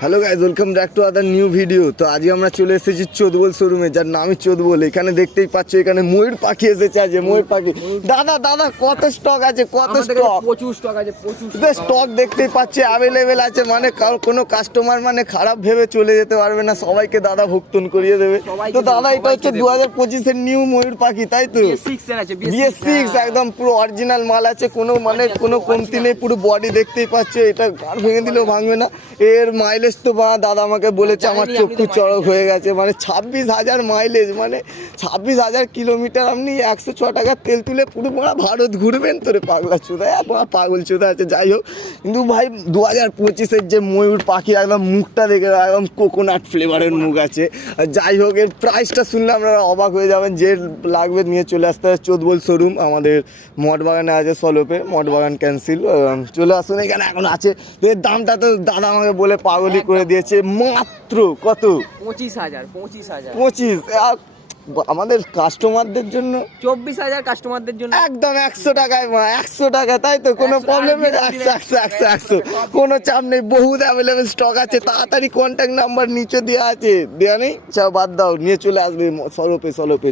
Hello guys, welcome back to other new video. তো আজকে আমরা চলে এসেছি চোদবল শোরুমে, যার নামই চোদবল। এখানে দেখতেই পাচ্ছ, এখানে ময়ূর পাখি এসেছে। আজ ময়ূর পাখি দাদা দাদা কত স্টক আছে, কত স্টক, প্রচুর স্টক আছে, প্রচুর স্টক দেখতেই পাচ্ছি অ্যাভেলেবেল আছে। মানে কোনো কাস্টমার মানে খারাপ ভেবে চলে যেতে পারবে না, সবাইকে দাদা ভুক্তন করিয়ে দেবে। তো দাদা এটা হচ্ছে 2025-এর নিউ ময়ূর পাখি, তাই তো? BS6 একদম পুরো অরিজিনাল মাল আছে, কোনো মানে কোনো কমতি নেই। পুরো বডি দেখতেই পাচ্ছ, এটা গাড় ভেঙে দিলেও ভাঙবে না। এর মাইলেজ তো বা দাদা আমাকে বলেছে, আমার চক্ষু চড়ক হয়ে গেছে। মানে 26,000 মাইলেজ, মানে 26,000 কিলোমিটার। আপনি 106 টাকার তেল তুলে পুরো ভারত ঘুরবেন তোরে পাগলা চোদা, পাগল চোদা আছে। যাই হোক, কিন্তু ভাই 2025-এর যে ময়ূর পাখি, একদম মুখটা দেখে একদম কোকোনাট ফ্লেভারের মুখ আছে। যাই হোক, এর প্রাইসটা শুনলে আপনারা অবাক হয়ে যাবেন। যে লাগবে নিয়ে চলে আসতে হবে চোদবল শোরুম, আমাদের মঠবাগানে আছে, সলোপে। মঠবাগান ক্যান্সেল, চলে আসুন, এখানে এখন আছে। এর দামটা তো দাদা আমাকে বলে পাগলি করে দিয়েছে, মাত্র কত? 25,000। 25। আমাদের কাস্টমারদের জন্য 24,000 কাস্টমারদের জন্য একদম 100 টাকায়, 100 টাকা, তাই তো? কোনো প্রবলেম নেই। 100 কোনো চাপ নেই, বহুত অ্যাভেলেবেল স্টক আছে। তাড়াতাড়ি কন্ট্যাক্ট নাম্বার নিচে দেওয়া আছে, দেওয়া নেই? বাদ দাও, নিয়ে চলে আসবে সলোপে।